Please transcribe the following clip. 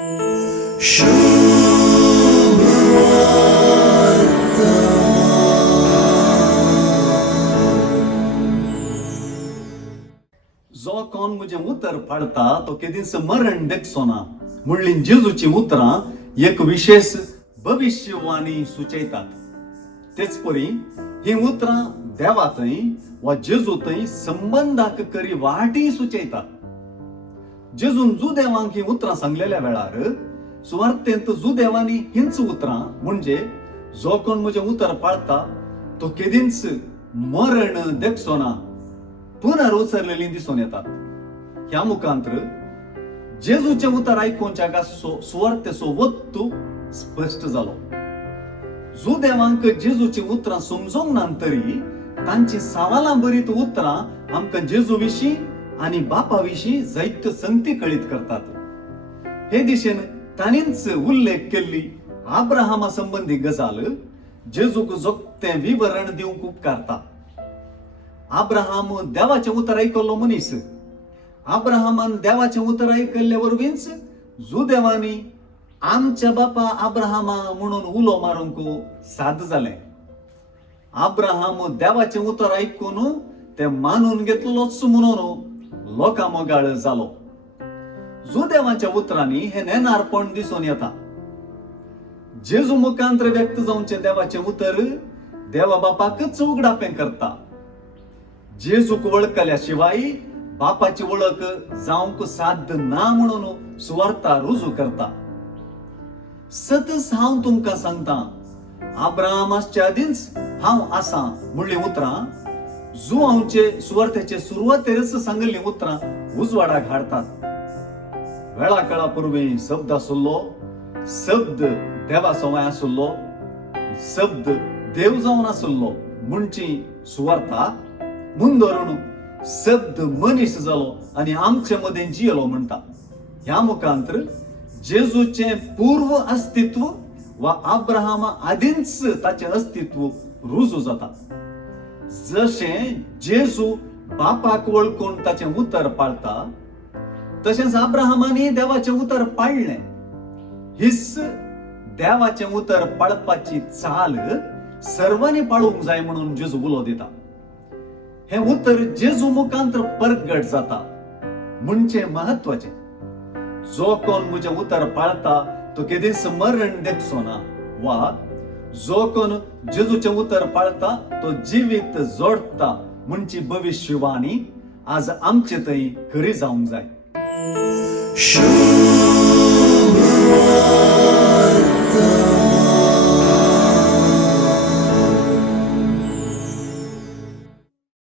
जो कोण मुझे उतर पाळता तो केदींच मरण देखसोना म्हणली जेजूची उतरां एक विशेष भविष्यवाणी सुचयतात. तेच परी ही उतरां देवातय वा जेजूतय संबंधाक करी वाटी सुचयतात. जेजून जुदेवांक ही उतरां सांगलेल्या वेळार सुवार्तेंत जुदेवांनी हींच उतरां म्हणजे जो कोण म्हजें उतर पाळता तो केदींच मरण देखसोना पुनरुचरलेली दिसून येतात. ह्या मुखांतर जेजूचे उतर आयकून जाका सुवार्तेचो वस्तू स्पष्ट जालो. जुदेवांक जेजूची उतरां समजोंक ना तरी तांची सावालां बरीत उतरां आमकां जेजू विशीं आनी बापा विशीं जायत्यो संगती कळीत करतात. हे दिशेन तांणीच उल्लेख केल्ली आब्राहामा संबंधी गजाल जेजूक जोगतें विवरण दिवंक उपकारता. आब्राहाम देवाचें उतर आयकल्लो मनीस. आब्राहामान देवाचें उतर आयकल्ले वरवींच जुदेवांनी आमच्या बापा आब्राहामा म्हणून उलो मारूंक साद जालें. आब्राहाम देवाचें उतर आयकून ते मानून घेतलोच म्हणून लोकां मोगाळ जालो. जुदेवाच्या उतरांनी हे नेनारपण दिसून येता. जेजू मुखांतर व्यक्त जावचें देवाचें उतर देवा बापाकच उगडापें करता. जेजूक वळखल्या शिवाय बापाची वळख जावंक साध्य ना म्हणून सुवार्ता रुजू करता. सतत हांव तुमकां सांगता आब्राहामाच्या आदींच हांव आसां म्हणली उतरां जुआंवचे सुवार्तेचे सुरवातेरच सांगल्ली उतरां उजवाडाक हाडतात. वेळा काळा पूर्वी शब्द आसुल्लो, शब्द देवा सवाय आसुल्लो, शब्द देव जावन आसुल्लो म्हणची सुवार्ता म्हूण धरून शब्द मनीस जालो आनी आमचे मदें जियेलो म्हणटा. ह्या मुखांतर जेजूचे पूर्व अस्तित्व वा आब्राहामा आदींच ताचें अस्तित्व रुजू जाता. जशें जेजू बापाक वळखून ताचें उतर पाळता तशेंच आब्राहामानी देवाचें उतर पाळ्ळें. हीच देवाचें उतर पाळपाची चाल सर्वांनी पाळूंक जाय म्हणून जेजू उलो दिता. हे उतर जेजू मुखांतर परगट जाता म्हणचे महत्वाचे. जो कोण म्हजें उतर पाळता तो केदींच मरण देखसोना वा जो कोण जेजूचें उतर पाळता तो जिवीत जोडटा म्हणची भविष्यवाणी आज आमचे थंय खरी जावंक जाय.